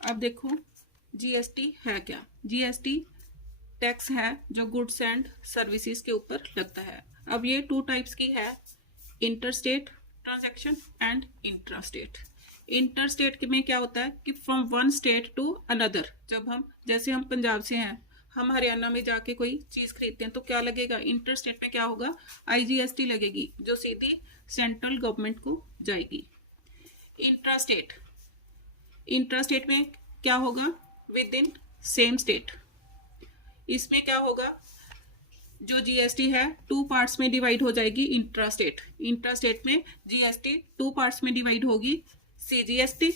अब देखो जीएसटी है क्या। जीएसटी टैक्स है जो गुड्स एंड सर्विसेज के ऊपर लगता है। अब ये टू टाइप्स की है, interstate transaction and intrastate. Interstate में क्या होता है कि from one state to another, जब हम जैसे हम पंजाब से हैं, हम हरियाणा में जाके कोई चीज खरीदते हैं तो क्या लगेगा, इंटरस्टेट में क्या होगा, आईजीएसटी लगेगी जो सीधी सेंट्रल गवर्नमेंट को जाएगी। इंट्रास्टेट, इंट्रास्टेट में क्या होगा, विद इन सेम स्टेट। इसमें क्या होगा, जो जीएसटी है टू पार्ट्स में डिवाइड हो जाएगी इंट्रास्टेट। इंट्रास्टेट में जीएसटी टू पार्ट्स में डिवाइड होगी, सीजीएसटी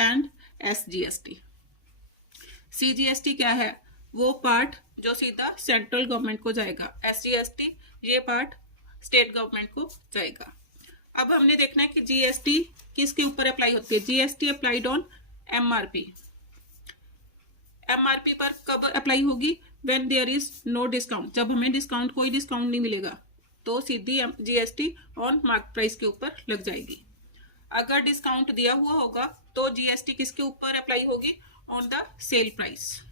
एंड एसजीएसटी। सीजीएसटी क्या है, वो पार्ट जो सीधा सेंट्रल गवर्नमेंट को जाएगा। एसजीएसटी ये पार्ट स्टेट गवर्नमेंट को जाएगा। अब हमने देखना है कि जीएसटी किसके ऊपर अप्लाई होती है। GST applied on MRP. MRP पर कब अप्लाई होगी, when there is no discount, जब हमें डिस्काउंट कोई डिस्काउंट नहीं मिलेगा तो सीधी जीएसटी ऑन मार्केट प्राइस के ऊपर लग जाएगी। अगर डिस्काउंट दिया हुआ होगा तो जीएसटी किसके ऊपर अप्लाई होगी, ऑन द सेल प्राइस,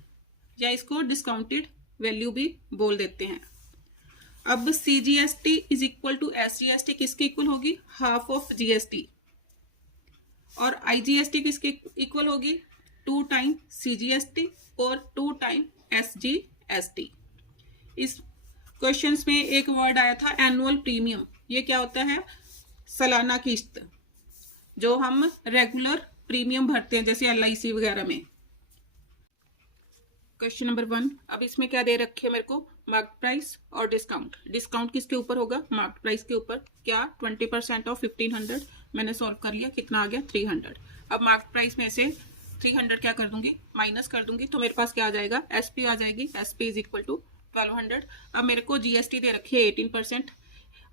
या इसको डिस्काउंटेड वैल्यू भी बोल देते हैं। अब CGST is equal to SGST किसके इक्वल होगी, हाफ ऑफ जीएसटी। और आईजीएसटी किसके इक्वल होगी, 2 टाइम सीजीएसटी और 2 टाइम एसजीएसटी। इस क्वेश्चंस में एक वर्ड आया था एनुअल प्रीमियम। ये क्या होता है, सालाना किस्त, जो हम रेगुलर प्रीमियम भरते हैं जैसे एलआईसी वगैरह में। क्वेश्चन नंबर 1, अब इसमें क्या दे रखे है मेरे को, मार्केट प्राइस और डिस्काउंट। डिस्काउंट किसके ऊपर होगा, मार्केट प्राइस के ऊपर। क्या 20% ऑफ 1500, मैंने सॉल्व कर लिया, कितना आ गया 300। अब मार्केट प्राइस में से 300 क्या कर दूंगी, माइनस कर दूंगी, तो मेरे पास क्या आ जाएगा, एसपी आ जाएगी। SP is equal to 1200। अब मेरे को जीएसटी दे रखी है 18%।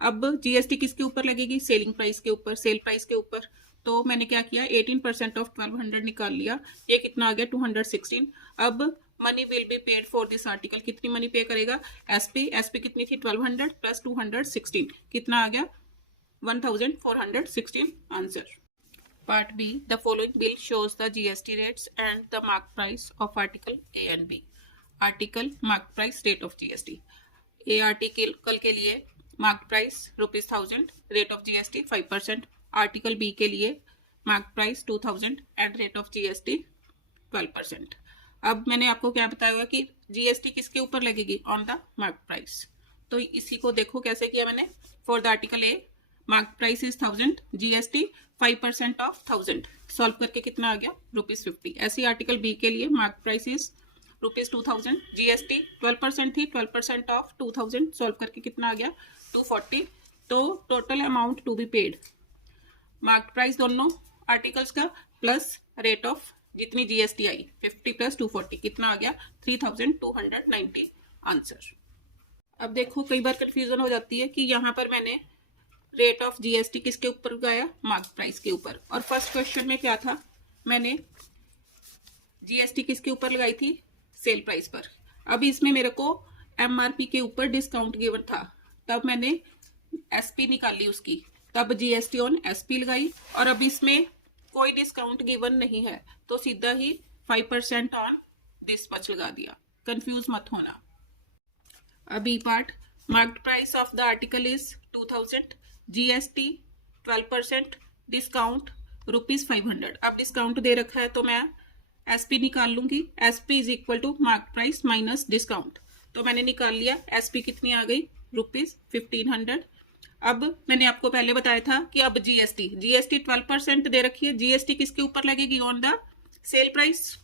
अब जीएसटी किसके ऊपर लगेगी, सेलिंग प्राइस के ऊपर, सेल प्राइस के ऊपर। तो मैंने क्या किया, 18% ऑफ 1200 निकाल लिया, ये कितना आ गया 216। अब money will be paid for this article, कितनी मनी पे करेगा, एसपी। एसपी कितनी थी, 1200 प्लस 216, कितना आ गया 1416। Answer. Part B, the following bill shows the GST rates and the mark price of article A and B. Article mark price rate of GST. A article के लिए mark price ₹1000, rate of GST 5%. Article B के लिए mark price 2000 and rate of GST 12%. अब मैंने आपको क्या बताया हुआ कि GST किसके ऊपर लगेगी, ऑन द मार्क प्राइस। तो इसी को देखो कैसे किया मैंने। For the article a, mark price is 1000, GST 5% of 1000, solve करके कितना आ गया ₹50। ऐसी आर्टिकल बी के लिए मार्क प्राइस इज ₹2000, जीएसटी 12% थी, 12% ऑफ 2000, सॉल्व करके कितना आ गया 240। तो total amount to be paid, mark price दोनों आर्टिकल्स का प्लस रेट ऑफ जितनी जीएसटी आई 50 प्लस 240, कितना आ गया 3290। आंसर। अब देखो कई बार कंफ्यूजन हो जाती है कि यहाँ पर मैंने रेट ऑफ जीएसटी किसके ऊपर लगाया, मार्केट प्राइस के ऊपर। और फर्स्ट क्वेश्चन में क्या था, मैंने जीएसटी किसके ऊपर लगाई थी, सेल प्राइस पर। अब इसमें मेरे को एमआरपी के ऊपर डिस्काउंट गिवन था, तब मैंने एसपी निकाली उसकी, तब जीएसटी ऑन एसपी लगाई। और अब इसमें कोई डिस्काउंट गिवन नहीं है तो सीधा ही 5% ऑन दिस मच लगा दिया, कंफ्यूज मत होना। अभी part, market price of the article is 2000, GST 12%, discount ₹500। अब डिस्काउंट दे रखा है तो मैं एसपी निकाल लूंगी। SP is equal to market price minus discount, तो मैंने निकाल लिया। एसपी कितनी आ गई, ₹1500। अब मैंने आपको पहले बताया था कि अब जीएसटी 12% दे रखी है, जीएसटी किसके ऊपर लगेगी, ऑन द सेल प्राइस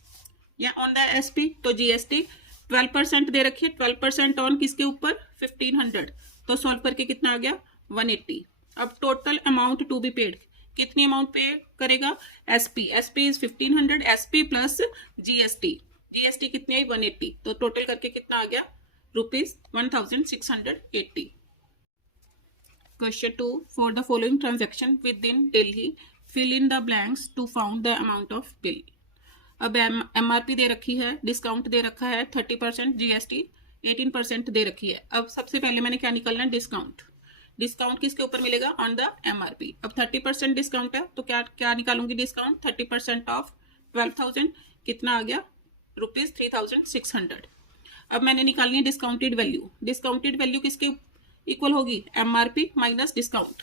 या ऑन द एसपी। तो जीएसटी 12% दे रखी है, 12% ऑन किसके ऊपर 1500, तो सॉल्व करके कितना आ गया 180। अब total amount to be paid, कितनी अमाउंट पे करेगा, SP. SP is 1500, SP plus GST, GST कितनी आई 180, तो टोटल करके कितना आ गया ₹1680। Question 2, for the following transaction within Delhi, fill in the blanks to found the amount of bill. अब एमआरपी दे रखी है, डिस्काउंट दे रखा है 30%, जीएसटी 18% दे रखी है। अब सबसे पहले मैंने क्या निकालना है, डिस्काउंट। डिस्काउंट किसके ऊपर मिलेगा, ऑन द एमआरपी। अब 30% डिस्काउंट है तो क्या क्या निकालूंगी, डिस्काउंट 30% ऑफ 12,000 कितना आ गया ₹3,600। अब मैंने निकालनी है डिस्काउंटेड वैल्यू। डिस्काउंटेड वैल्यू किसके इक्वल होगी? MRP minus discount.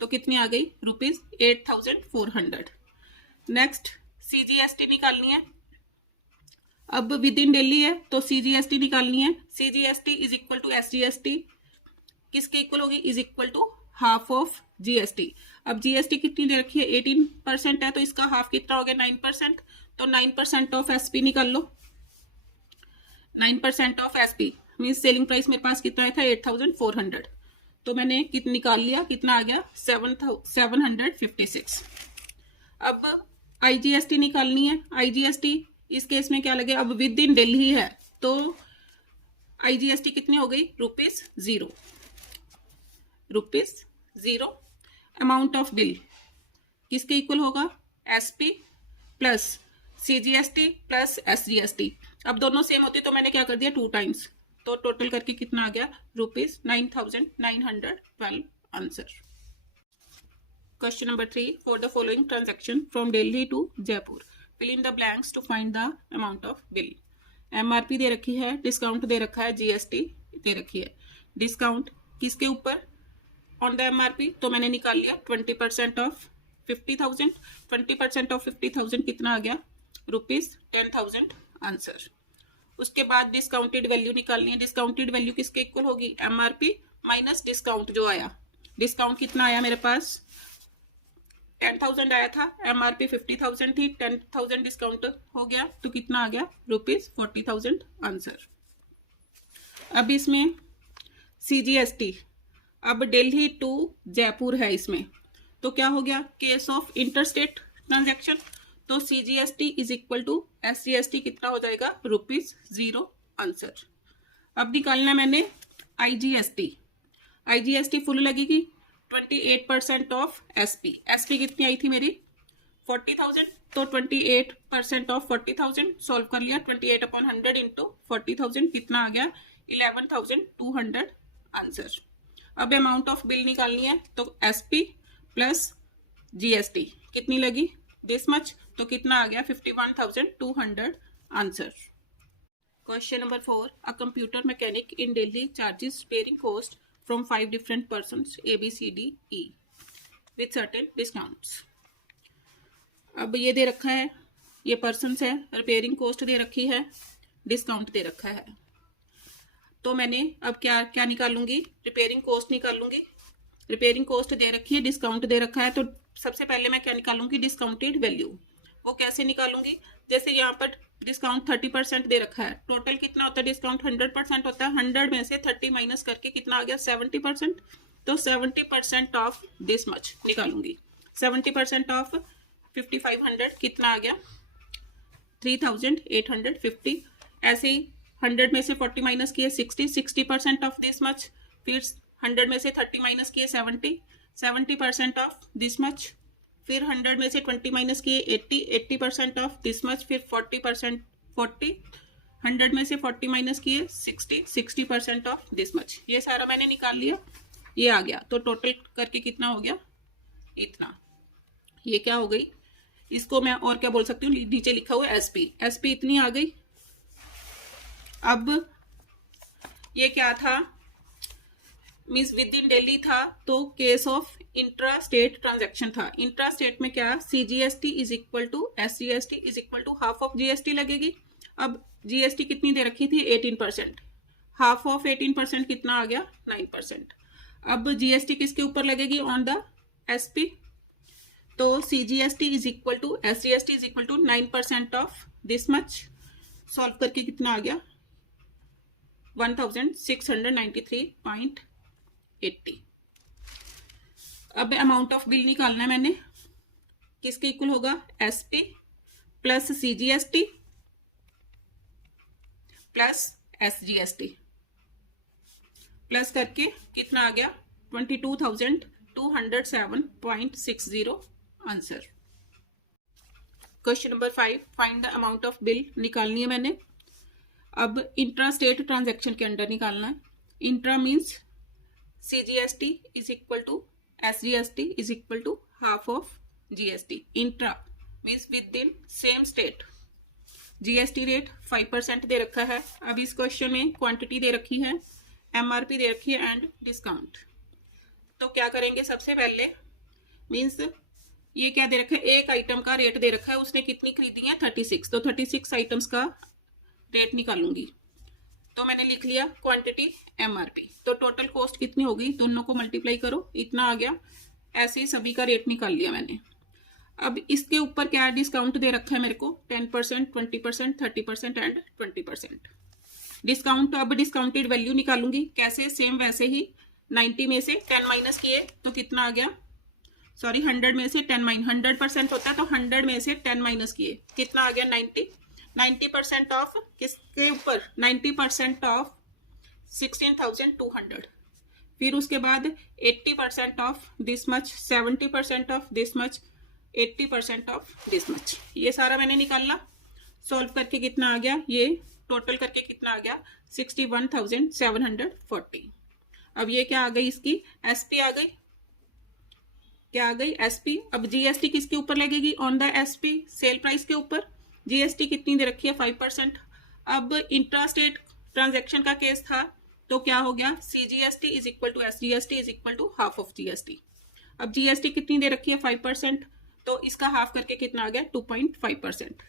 तो कितनी आ गई? ₹8,400। नेक्स्ट CGST निकालनी है। अब विद इन दिल्ली है तो CGST निकालनी है। CGST is equal to SGST किसके इक्वल होगी? Is equal to half of GST। अब GST कितनी दे रखी है? 18% है, तो इसका हाफ कितना हो गया? 9%। तो 9% ऑफ SP निकाल लो। 9% of SP means selling price मेरे पास कितना था? 8,400। तो मैंने कितना निकाल लिया? कितना आ गया? 756। अब IGST निकालनी है। IGST इस केस में क्या लगे? अब विद इन दिल्ली है तो IGST कितनी हो गई? ₹0। ₹0। अमाउंट ऑफ बिल किसके इक्वल होगा? SP plus CGST plus SGST। अब दोनों सेम होते तो मैंने क्या कर दिया? 2 टाइम्स। तो टोटल करके कितना आ गया? ₹9,912 answer. Question number 3 for the following transaction from Delhi to Jaipur fill in the blanks to find the amount of bill. MRP दे रखी है, डिस्काउंट दे रखा है, GST दे रखी है। डिस्काउंट किसके ऊपर? On the MRP। तो मैंने निकाल लिया 20% ऑफ 50,000। 20% ऑफ 50,000 कितना आ गया? ₹10,000 आंसर। उसके बाद डिस्काउंटेड वैल्यू निकालनी है। डिस्काउंटेड वैल्यू किसके इक्वल होगी? MRP माइनस डिस्काउंट जो आया। डिस्काउंट कितना आया मेरे पास? 10,000 आया था। MRP 50,000 थी, 10,000 डिस्काउंट हो गया तो कितना आ गया? ₹40,000 आंसर। अब इसमें CGST, अब दिल्ली टू जयपुर है इसमें, तो क्या हो गया? Case of interstate transaction. तो CGST is equal to SGST कितना हो जाएगा? ₹0 आंसर। अब निकालना मैंने IGST। IGST फुल लगेगी 28% ऑफ SP कितनी आई थी मेरी? 40,000। तो 28% ऑफ 40,000 सॉल्व कर लिया। 28/100 इंटू 40,000 कितना आ गया? 11,200 आंसर। अब अमाउंट ऑफ बिल निकालनी है तो SP प्लस GST कितनी लगी? This much. तो कितना आ गया? 51,200 answer. Question number 4 a computer mechanic in Delhi charges repairing cost from 5 different persons ABCDE with certain discounts. अब ये दे रखा है, ये पर्सन्स है, रिपेयरिंग कॉस्ट दे रखी है, डिस्काउंट दे रखा है। तो मैंने अब क्या क्या निकालूंगी? रिपेयरिंग कॉस्ट निकालूंगी। रिपेयरिंग कॉस्ट दे रखी है, डिस्काउंट दे रखा है, तो सबसे पहले मैं क्या निकालूंगी? Discounted value. वो कैसे निकालूंगी? जैसे यहाँ पर डिस्काउंट 30% दे रखा है, टोटल कितना होता है? डिस्काउंट 100% होता है। 100 में से 30 माइनस करके कितना आ गया? 70%। तो 70% ऑफ दिस मच निकालूंगी। 70% ऑफ 5,500 कितना आ गया? 3,850। ऐसे ही 100 में से 40 माइनस किए 60, 60% ऑफ दिस मच। फिर 100 में से 30 माइनस किए 70, 70% ऑफ दिस मच। फिर 100 में से 20 माइनस किए 80, 80% ऑफ दिस मच। फिर 40%, 40, 100 में से 40 माइनस किए 60, 60% ऑफ दिस मच। ये सारा मैंने निकाल लिया, ये आ गया। तो टोटल करके कितना हो गया? इतना। ये क्या हो गई? इसको मैं और क्या बोल सकती हूँ? नीचे लिखा हुआ है SP इतनी आ गई। अब ये क्या था? मीन्स विद इन दिल्ली था तो case of intra state transaction था। इंट्रा स्टेट में क्या? CGST is equal to SGST is equal to half of GST लगेगी। अब GST कितनी दे रखी थी? 18%। हाफ ऑफ 18% कितना आ गया? 9%। अब GST किसके ऊपर लगेगी? On the SP। तो CGST is equal to SGST is equal to 9% of this much. Solve करके कितना आ गया? 1,693.80। अब अमाउंट ऑफ बिल निकालना है मैंने। किसके इक्वल होगा? SP plus CGST plus SGST plus करके कितना आ गया? 22,207.60 answer. Question number 5 find the amount of bill निकालनी है मैंने। अब इंट्रा स्टेट ट्रांजैक्शन के अंडर निकालना है। Intra means CGST is equal to SGST is equal to half of GST। Intra means within same state. GST rate 5% दे रखा है। अब इस क्वेश्चन में क्वांटिटी दे रखी है, एमआरपी दे रखी है एंड डिस्काउंट। तो क्या करेंगे, सबसे पहले मीन्स ये क्या दे रखा है, एक आइटम का रेट दे रखा है, उसने कितनी खरीदी है 36, तो 36 आइटम्स का रेट निकालूंगी। तो मैंने लिख लिया क्वांटिटी एमआरपी, तो टोटल कॉस्ट कितनी होगी, दोनों को मल्टीप्लाई करो, इतना आ गया। ऐसे ही सभी का रेट निकाल लिया मैंने। अब इसके ऊपर क्या डिस्काउंट दे रखा है मेरे को, 10%, 20%, 30% एंड 20% डिस्काउंट। अब डिस्काउंटेड वैल्यू निकालूंगी, कैसे, सेम वैसे ही 90 में से 10 माइनस किए तो कितना आ गया, सॉरी 100 में से 10 माइनस, 100% होता है तो 100 में से 10 माइनस किए कितना आ गया 90। 90% ऑफ किसके ऊपर, 90% ऑफ 16,200। फिर उसके बाद 80% of this much, 70% of this much, 80% of this much. ये सारा मैंने निकाला, सॉल्व करके कितना आ गया, ये टोटल करके कितना आ गया 61,740। अब ये क्या आ गई, इसकी एसपी आ गई, क्या आ गई एसपी। अब जीएसटी किसके ऊपर लगेगी, on the SP, sale price के ऊपर। जीएसटी कितनी दे रखी है 5%। अब इंट्रा स्टेट ट्रांजैक्शन का केस था तो क्या हो गया, CGST is equal to SGST is equal to half of GST. अब जीएसटी कितनी दे रखी है 5%, तो इसका हाफ करके कितना आ गया 2.5%।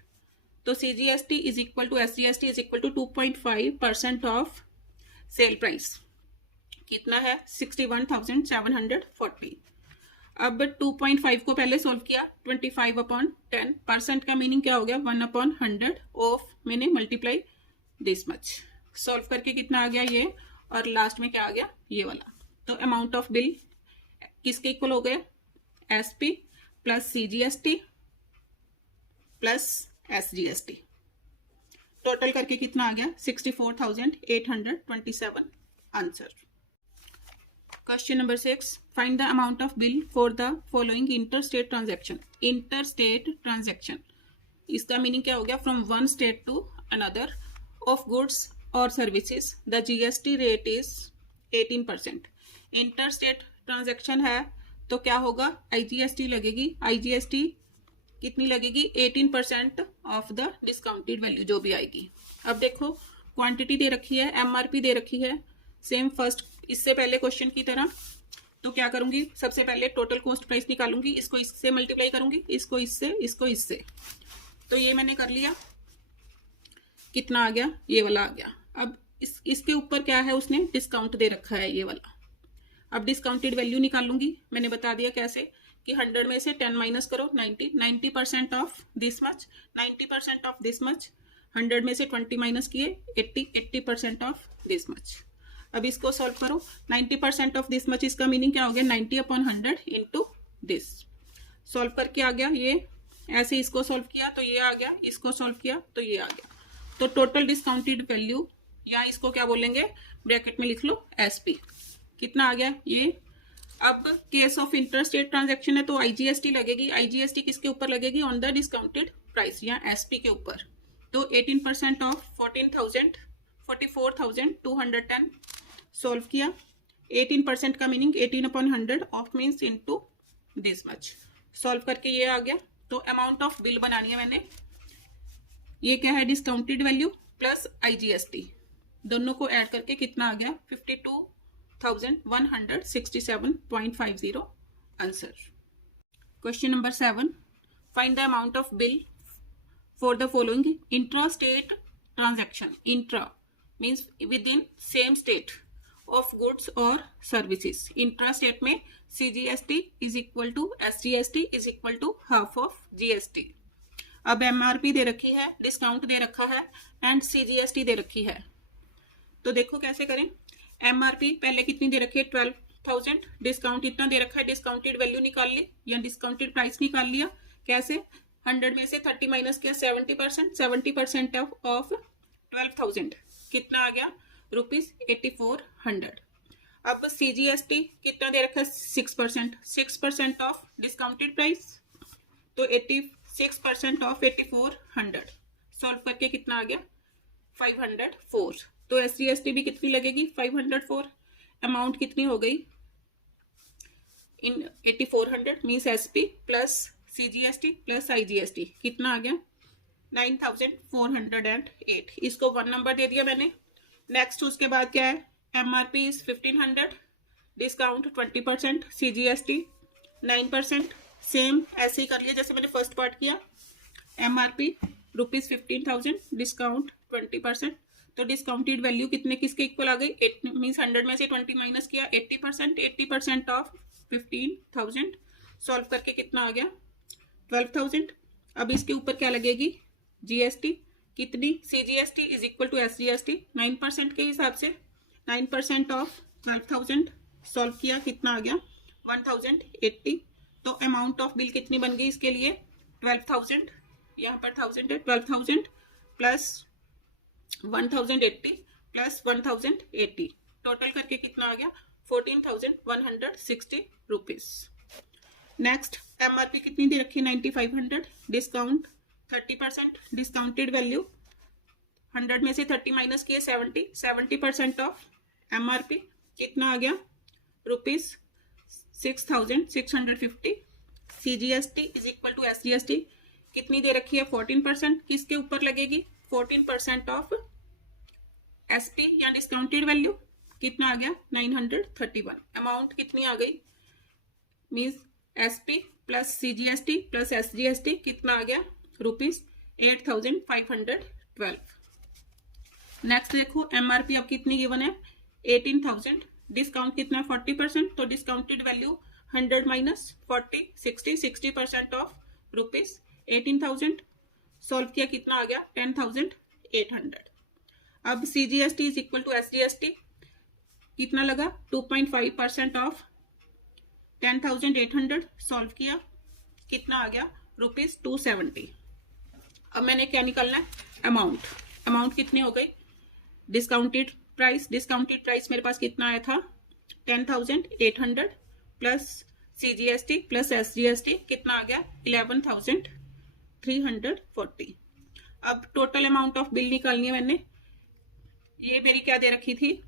तो CGST is equal to SGST is equal to 2.5% of sale price, कितना है 61,740। अब 2.5 को पहले सोल्व किया, 25/10%, का मीनिंग क्या हो गया 1/100 ऑफ, मैंने मल्टीप्लाई दिस मच, सॉल्व करके कितना आ गया ये, और लास्ट में क्या आ गया ये वाला। तो अमाउंट ऑफ बिल किसके इक्वल हो गया, SP plus CGST plus SGST, total करके कितना आ गया 64,827 answer. Question number 6. Find the amount of bill for the following interstate transaction. Interstate transaction. इसका मीनिंग क्या हो गया, from one state to another of goods or services. The GST rate is 18%. Interstate transaction है तो क्या होगा, IGST लगेगी। IGST कितनी लगेगी 18% ऑफ द डिस्काउंटेड वैल्यू जो भी आएगी। अब देखो क्वांटिटी दे रखी है, एमआरपी दे रखी है, सेम फर्स्ट इससे पहले क्वेश्चन की तरह। तो क्या करूंगी, सबसे पहले टोटल कॉस्ट प्राइस निकालूंगी, इसको इससे मल्टीप्लाई करूंगी, इसको इससे, इसको इससे। तो ये मैंने कर लिया, कितना आ गया ये वाला आ गया। अब इसके ऊपर क्या है, उसने डिस्काउंट दे रखा है ये वाला। अब डिस्काउंटेड वैल्यू निकालूंगी, मैंने बता दिया कैसे कि 100 में से 10 माइनस करो 90, 90% of this much, 90% of this much, 100 में से 20 माइनस किए 80, 80% ऑफ दिस मच। अब इसको सॉल्व करो, 90% ऑफ दिस मच, इसका मीनिंग क्या हो गया 90/100 इंटू दिस। सॉल्व करके आ गया ये, ऐसे इसको सॉल्व किया तो ये आ गया, इसको सॉल्व किया तो ये आ गया। तो टोटल डिस्काउंटेड वैल्यू, या इसको क्या बोलेंगे ब्रैकेट में लिख लो एसपी, कितना आ गया ये। अब केस ऑफ इंटरस्टेट ट्रांजैक्शन है तो आईजीएसटी लगेगी। आईजीएसटी किसके ऊपर लगेगी, ऑन द डिस्काउंटेड प्राइस या एसपी के ऊपर। तो 18% ऑफ 44,210 सॉल्व किया। 18% का meaning 18/100 of means into this much, solve करके ये आ गया। तो अमाउंट ऑफ बिल बनानी है मैंने, ये क्या है डिस्काउंटेड वैल्यू प्लस आईजीएसटी, दोनों को ऐड करके कितना आ गया 52,167.50 answer. Question number 7, find the amount of bill for the following intra state transaction. Intra means within same state of goods और सर्विसेज। इंट्रा स्टेट में CGST is equal to SGST is equal to half of GST. अब MRP दे रखी है, discount दे रखा है and CGST दे रखी है। तो देखो कैसे करें, एमआरपी पहले कितनी दे रखी है 12,000, डिस्काउंट इतना दे रखा है, डिस्काउंटेड वैल्यू निकाल ली या डिस्काउंटेड प्राइस निकाल लिया। कैसे, 100 में से 30 माइनस किया 70%, 70% ऑफ 12,000 कितना आ गया ₹8400। अब सीजीएसटी कितना दे रखा है 6%, 6% ऑफ डिस्काउंटेड प्राइस, तो 86% ऑफ 8400 सॉल्व करके कितना आ गया 504। तो एसजीएसटी भी कितनी लगेगी 504, अमाउंट कितनी हो गई इन 8400 means SP plus CGST plus IGST कितना आ गया 9408। इसको 1 नंबर दे दिया मैंने। नेक्स्ट उसके बाद क्या है, MRP is 1500, discount 20%, CGST 9%। Same ऐसे ही कर लिया जैसे मैंने फर्स्ट पार्ट किया। MRP ₹15,000, discount 20%। तो डिस्काउंटेड वैल्यू कितने किसके इक्वल आ गई, 8 मीन्स 100 में से 20 माइनस किया 80%, 80% ऑफ 15,000 सॉल्व करके कितना आ गया 12,000। अब इसके ऊपर क्या लगेगी GST कितनी, CGST is equal to SGST 9% के हिसाब से 9% ऑफ 12,000 सॉल्व किया कितना आ गया 1080। तो अमाउंट ऑफ बिल कितनी बन गई इसके लिए 12,000, यहाँ पर 1000 है, 12,000 प्लस 1080 प्लस 1080 टोटल करके कितना आ गया 14,160 रुपीज। नेक्स्ट MRP कितनी दे रखी 9,500, डिस्काउंट 30%, डिस्काउंटेड वैल्यू 100 में से 30 माइनस किए 70, 70% ऑफ MRP कितना आ गया ₹6,650। CGST is equal to SGST कितनी दे रखी है 14%, किसके ऊपर लगेगी 14% ऑफ SP या डिस्काउंटेड वैल्यू कितना आ गया 931। अमाउंट कितनी आ गई means SP plus CGST plus SGST कितना आ गया ₹8,512। नेक्स्ट देखो MRP अब कितनी गिवन है 18,000, डिस्काउंट कितना 40%, तो discounted value 100 minus 40 60, 60% of ₹18,000 solve किया कितना आ गया 10,800। अब CGST is equal to SGST कितना लगा 2.5% ऑफ 10,800 सॉल्व किया कितना आ गया ₹270। अब मैंने क्या निकालना है अमाउंट, अमाउंट कितनी हो गई डिस्काउंटेड प्राइस, डिस्काउंटेड प्राइस मेरे पास कितना आया था 10,800 प्लस CGST प्लस SGST कितना आ गया 11,340। अब टोटल अमाउंट ऑफ बिल निकालनी है मैंने, ये मेरी क्या दे रखी थी,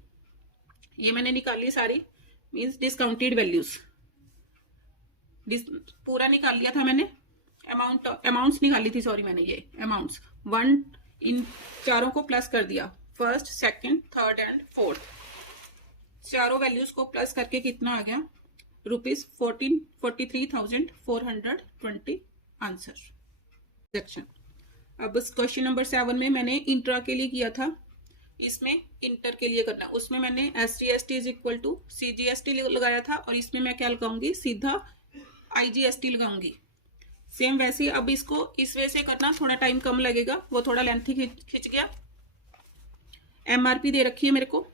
ये मैंने निकाली सारी मीन्स डिस्काउंटेड वैल्यूज पूरा निकाल लिया था मैंने। अमाउंट्स निकाली थी सॉरी मैंने, ये अमाउंट्स 1 इन चारों को प्लस कर दिया, first second third and fourth चारों वैल्यूज को प्लस करके कितना आ गया ₹43,420 आंसर सेक्शन। अब क्वेश्चन नंबर 7 में मैंने इंट्रा के लिए किया था, इसमें इंटर के लिए करना, उसमें मैंने SGST is equal to CGST लगाया था और इसमें मैं क्या लगाऊंगी सीधा IGST लगाऊंगी। सेम वैसे ही अब इसको इस वे से करना, थोड़ा टाइम कम लगेगा, वो थोड़ा लेंथी खिंच गया। MRP दे रखी है मेरे को,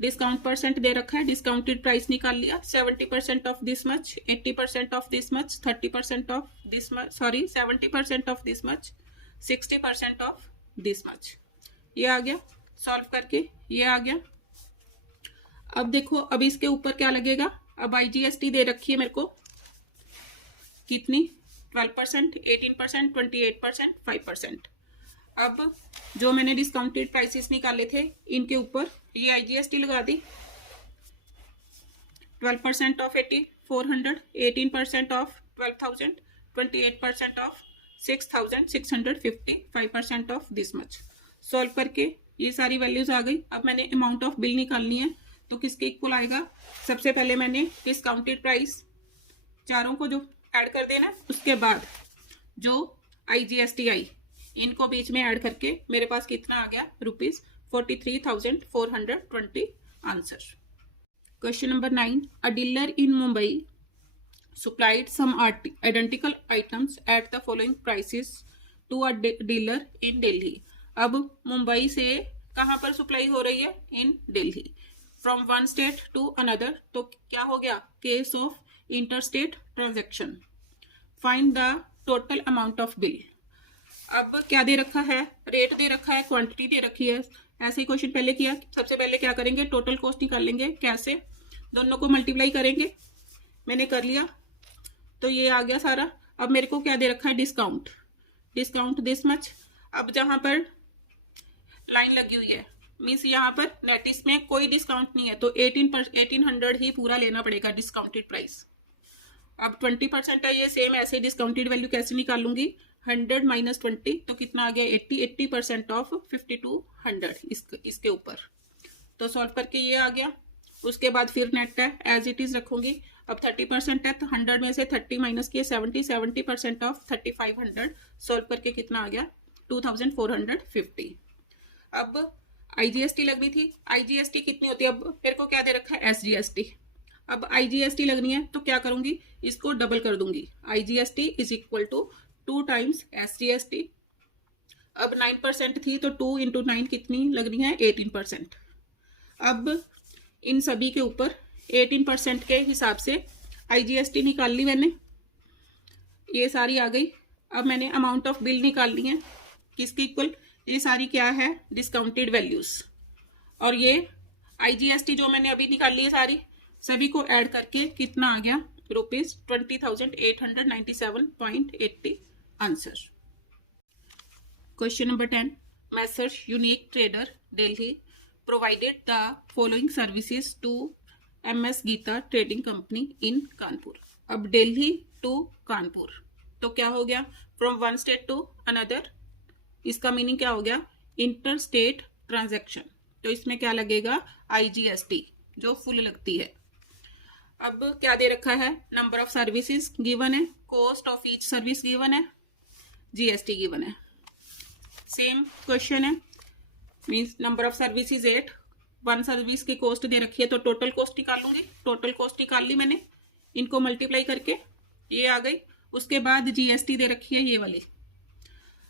डिस्काउंट परसेंट दे रखा है, डिस्काउंटेड प्राइस निकाल लिया 70% of this much, 80% of this much, 30% of this much, sorry 70% of this much, 60% of this much. ये आ गया सॉल्व करके, ये आ गया। अब देखो अब इसके ऊपर क्या लगेगा, अब IGST दे रखी है मेरे को कितनी 12%, 18%, 28%, 5%। अब जो मैंने डिस्काउंटेड प्राइसेस निकाले थे इनके ऊपर ये IGST लगा दी, 12% of 8,400, 18% of 12,000, 28% of 6,650, 5% of this much. Solve करके ये सारी वैल्यूज आ गई। अब मैंने अमाउंट ऑफ बिल निकालनी है तो किसके इक्वल आएगा, सबसे पहले मैंने डिस्काउंटेड प्राइस चारों को जो ऐड कर देना, उसके बाद जो IGST आई इनको बीच में ऐड करके मेरे पास कितना आ गया ₹43,420 answer. Question number 9, a dealer in Mumbai supplied some identical items at the following prices to a dealer in Delhi। अब मुंबई से कहां पर सप्लाई हो रही है in Delhi, from one state to another, तो क्या हो गया case of interstate transaction. Find the total amount of bill. अब क्या दे रखा है, रेट दे रखा है, क्वांटिटी दे रखी है। ऐसे ही क्वेश्चन पहले किया, सबसे पहले क्या करेंगे टोटल कॉस्ट निकालेंगे, कैसे दोनों को मल्टीप्लाई करेंगे, मैंने कर लिया तो ये आ गया सारा। अब मेरे को क्या दे रखा है डिस्काउंट, डिस्काउंट दिस मच। अब जहां पर लाइन लगी हुई है मीन्स यहाँ पर नेटिस में कोई डिस्काउंट नहीं है तो 1800 ही पूरा लेना पड़ेगा डिस्काउंटेड प्राइस। अब 20% है, ये सेम ऐसे डिस्काउंटेड वैल्यू कैसे निकाल लूंगी, 100 माइनस 20 तो कितना आ गया 80, 80% ऑफ 5200 इसके ऊपर, तो सॉल्व करके ये आ गया। उसके बाद फिर नेट है एज इट इज रखूंगी। अब 30% है तो 100 में से 30 माइनस किए 70, 70% ऑफ 3500, सॉल्व करके कितना आ गया 2450। अब आईजीएसटी लगनी थी, आईजीएसटी कितनी होती है, अब मेरे को क्या दे रखा है एसजीएसटी। अब आईजीएसटी लगनी है तो क्या करूंगी, इसको डबल कर दूंगी, IGST is equal to 2 times SGST. अब 9% थी तो 2 इंटू 9 कितनी लगनी है 18%। अब इन सभी के ऊपर 18% के हिसाब से आईजीएसटी निकाल ली मैंने, ये सारी आ गई। अब मैंने अमाउंट ऑफ बिल निकालनी है, किसकी इक्वल, ये सारी क्या है डिस्काउंटेड वैल्यूज, और ये आईजीएसटी जो मैंने अभी निकाल ली है सारी, सभी को ऐड करके कितना आ गया ₹20,897.80 answer. Question number 10, Messrs Unique Trader Delhi provided the following services to MS Geeta Trading Company in Kanpur. अब दिल्ली टू कानपुर तो क्या हो गया, from one state to another, इसका मीनिंग क्या हो गया इंटर स्टेट ट्रांजैक्शन, तो इसमें क्या लगेगा आईजीएसटी जो फुल लगती है। अब क्या दे रखा है, नंबर ऑफ सर्विसेज गिवन है, cost of each service given है, जीएसटी गिवन है। सेम क्वेश्चन है, means number of services 8, one service की कॉस्ट दे रखी है तो टोटल कॉस्ट निकालूंगी, टोटल कॉस्ट निकाल ली मैंने, इनको मल्टीप्लाई करके ये आ गई। उसके बाद जीएसटी दे रखी है ये वाली।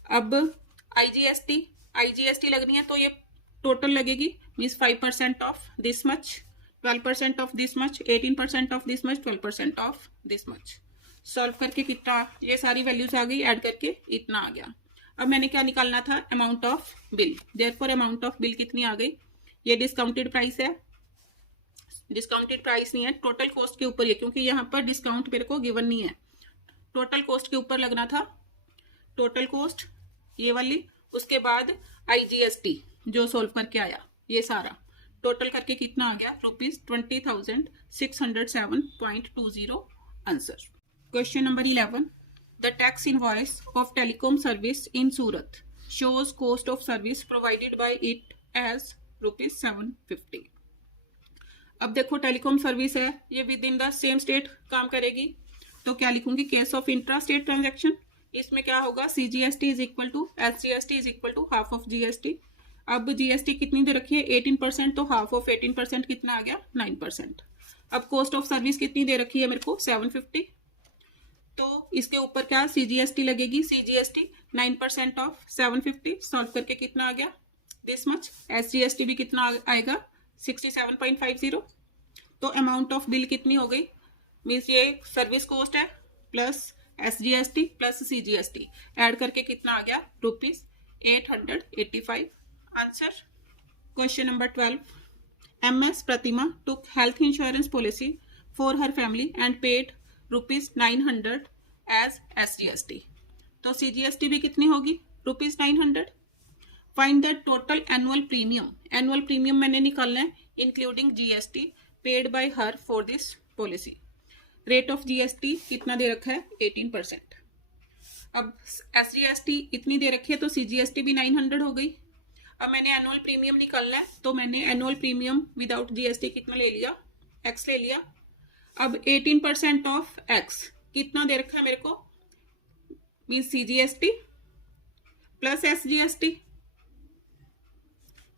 अब आईजीएसटी लगनी है तो ये टोटल लगेगी, means 5% of this much, 12% of this much, 18% of this much, 12% of this much. Solve करके कितना, ये सारी वैल्यूज आ गई, ऐड करके इतना आ गया। अब मैंने क्या निकालना था, amount of bill, therefore amount of bill कितनी आ गई, ये डिस्काउंटेड प्राइस है, डिस्काउंटेड प्राइस नहीं है, टोटल कॉस्ट के ऊपर है, क्योंकि यहाँ पर डिस्काउंट मेरे को गिवन नहीं है, टोटल कॉस्ट के ऊपर लगना था, टोटल कॉस्ट ये वाली। उसके बाद आईजीएसटी जो सॉल्व करके आया ये सारा टोटल करके कितना आ गया ₹20,607.20 answer. Question number 11, the tax invoice of telecom service in Surat shows cost of service provided by it as ₹750। अब देखो टेलीकॉम सर्विस है, ये within the same state काम करेगी, तो क्या लिखूंगी, case of intra state transaction, इसमें क्या होगा CGST is equal to SGST is equal to half of GST. अब जीएसटी कितनी दे रखी है 18%, तो हाफ ऑफ 18% कितना आ गया 9%। अब कॉस्ट ऑफ सर्विस कितनी दे रखी है मेरे को 750, तो इसके ऊपर क्या सीजीएसटी लगेगी, सीजीएसटी 9% ऑफ 750, सॉल्व करके कितना आ गया दिस मच। एसजीएसटी भी कितना आएगा 67.50, तो अमाउंट ऑफ बिल कितनी हो गई, मीन्स ये सर्विस कॉस्ट है plus SGST plus CGST, add करके कितना आ गया ₹885 answer. Question number 12, MS Pratima took health insurance policy for her family and paid ₹900 as SGST, तो CGST भी कितनी होगी ₹900। Find the total annual premium, annual premium मैंने निकालना है including GST paid by her for this policy. Rate of GST कितना दे रखा है 18%। अब एसजीएसटी इतनी दे रखी है तो सीजीएसटी भी 900 हो गई। अब मैंने एनुअल प्रीमियम निकालना है, तो मैंने एनुअल प्रीमियम विदाउट जीएसटी कितना ले लिया, एक्स ले लिया। अब 18% ऑफ एक्स कितना दे रखा है मेरे को, मीन सीजीएसटी प्लस एसजीएसटी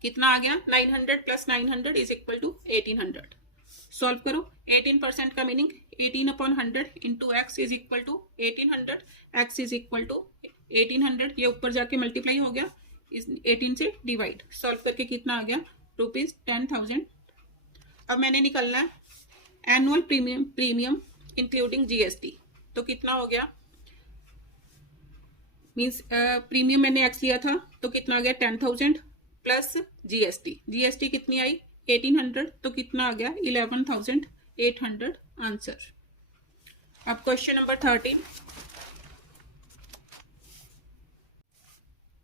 कितना आ गया 900 plus 900 is equal to 1800। Solve करो, 18% का meaning 18/100 into x is equal to 1800, x is equal to 1800, ये ऊपर जाके मल्टीप्लाई हो गया, इस 18 से डिवाइड, सॉल्व करके कितना आ गया ₹10,000। अब मैंने निकालना है एनुअल प्रीमियम इंक्लूडिंग जीएसटी, तो कितना हो गया, मीन्स प्रीमियम मैंने एक्स लिया था तो कितना आ गया 10,000 प्लस जीएसटी, जीएसटी कितनी आई 1800, तो कितना आ गया 11,800 आंसर। अब question number 13,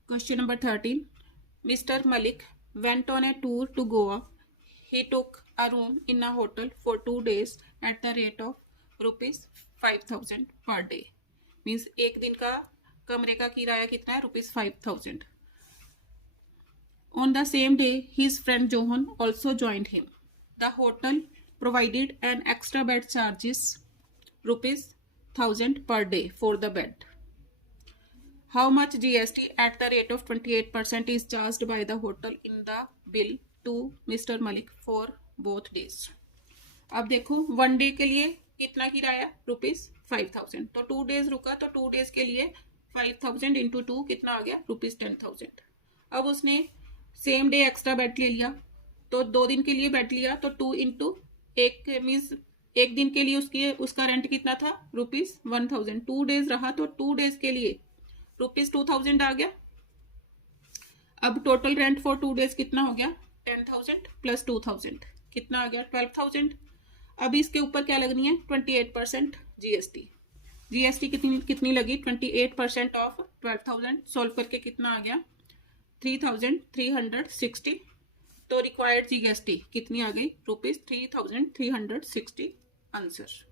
question number 13, mister Malik went on a tour to Goa. He took a room in a hotel for 2 days at the rate of 5,000 per day. Means एक दिन का कमरे का किराया कितना है? ₹5,000। On the same day, his friend Johan also joined him. The hotel provided an extra bed charges ₹1,000 per day for the bed. How much GST at the rate of 28% is charged by the hotel in the bill to Mr. Malik for both days? अब देखो, 1 day के लिए कितना किराया? ₹5,000। तो 2 days रुका तो 2 days के लिए 5,000 इंटू 2 कितना आ गया? ₹10,000। अब उसने सेम डे एक्स्ट्रा बेड ले लिया, तो 2 दिन के लिए बेड लिया, तो 2 इंटू 1 मीन्स एक दिन के लिए उसका रेंट कितना था? ₹1,000। 2 डेज रहा तो 2 डेज के लिए ₹2,000 आ गया। अब टोटल रेंट फॉर 2 डेज कितना हो गया? 10,000 प्लस 2,000 कितना आ गया? 12,000। अब इसके ऊपर क्या लगनी है? 28% जीएसटी। जीएसटी कितनी लगी? 28% ऑफ 12,000। सॉल्व करके कितना आ गया? 3,360। तो रिक्वायर्ड जीएसटी कितनी आ गई? ₹3,360 आंसर।